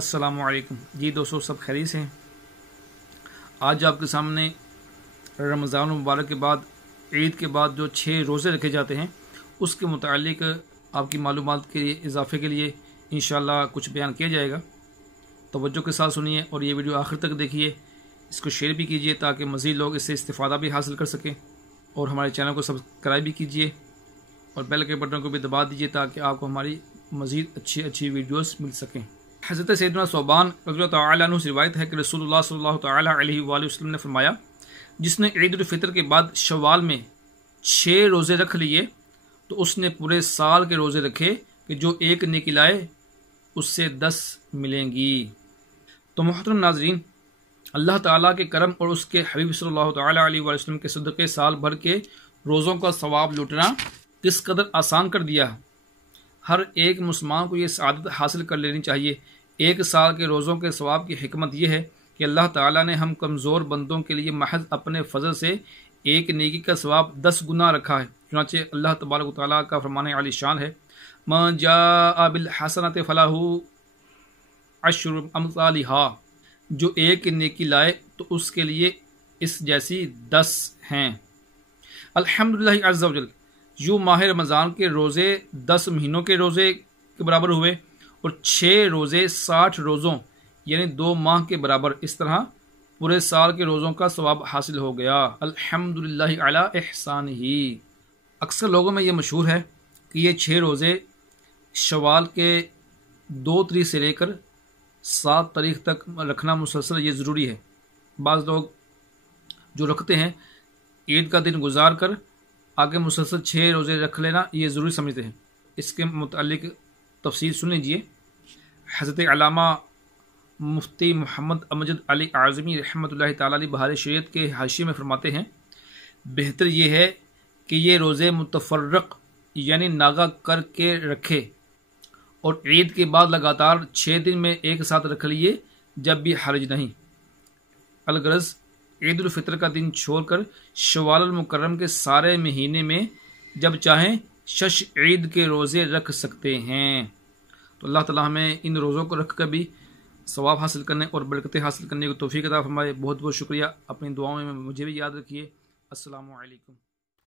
अस्सलामुअलैकुम जी दोस्तों, सब खैरियत से हैं। आज आपके सामने रमज़ान मुबारक के बाद ईद के बाद जो 6 रोज़े रखे जाते हैं उसके मुतालिक आपकी मालूमात के इजाफ़े के लिए इंशाअल्लाह कुछ बयान किया जाएगा। तवज्जो के साथ सुनिए और ये वीडियो आखिर तक देखिए, इसको शेयर भी कीजिए ताकि मज़ीद लोग इससे इस्तिफ़ादा भी हासिल कर सकें, और हमारे चैनल को सब्सक्राइब भी कीजिए और बेल के बटन को भी दबा दीजिए ताकि आपको हमारी मज़ीद अच्छी वीडियोस मिल सकें। हज़रत सैयदना सौबान रज़ियल्लाहु तआला अन्हु से रिवायत है कि रसूलुल्लाह सल्लल्लाहु तआला अलैहि वसल्लम ने फरमाया, जिसने ईद उल फितर के बाद शवाल में 6 रोज़े रख लिए तो उसने पूरे साल के रोज़े रखे कि जो एक नेकी लाए उससे 10 मिलेंगी। तो मोहतरम नाज़रीन, अल्लाह ताला के करम और उसके हबीब सल्लल्लाहु तआला अलैहि वसल्लम के सदक़े साल भर के रोज़ों का सवाब लूटना किस कदर आसान कर दिया। हर एक मुसलमान को ये सआदत हासिल कर लेनी चाहिए। एक साल के रोज़ों के सवाब की हिकमत यह है कि अल्लाह ताला ने हम कमज़ोर बंदों के लिए महज अपने फजल से एक नेकी का सवाब 10 गुना रखा है। चुनांचे अल्लाह तबारक व तआला का फरमान आली शान है, मा जाअ बिल हसनति फलहु अश्रु अम्सालिहा, जो एक नेकी लाए तो उसके लिए इस जैसी 10 हैं। अल्हम्दुलिल्लाह अज़्ज़ा वजल, यूँ माह रमज़ान के रोज़े 10 महीनों के रोज़े के बराबर हुए और 6 रोज़े 60 रोज़ों यानी 2 माह के बराबर। इस तरह पूरे साल के रोज़ों का सवाब हासिल हो गया। अल्हम्दुलिल्लाह अला इहसानिही। अक्सर लोगों में ये मशहूर है कि ये 6 रोज़े शवाल के 2 तारीख से लेकर 7 तारीख तक रखना मुसलसल ये ज़रूरी है। बाज़ लोग जो रखते हैं ईद का दिन गुजार कर आगे मुसलसल 6 रोज़े रख लेना ये ज़रूरी समझते हैं। इसके मुतालिक तफसील सुन लीजिए। हज़रत अल्लामा मुफ्ती मोहम्मद अमजद अली आज़मी रहमतुल्लाहि ताला अलैह बहार शरीयत के हाशिये में फरमाते हैं, बेहतर ये है कि ये रोज़े मुतफ़र्रक़ यानी नागा करके रखे और ईद के बाद लगातार 6 दिन में एक साथ रख लिए जब भी हर्ज नहीं। अलगरज़ ईद उल फितर का दिन छोड़कर शव्वाल अल मुकर्रम के सारे महीने में जब चाहें शश ईद के रोज़े रख सकते हैं। तो अल्लाह ताला हमें इन रोज़ों को रख कर भी सवाब हासिल करने और बरकतें हासिल करने की तौफीक अता फरमाए। बहुत बहुत शुक्रिया। अपनी दुआओं में मुझे भी याद रखिए। अस्सलामु अलैकुम।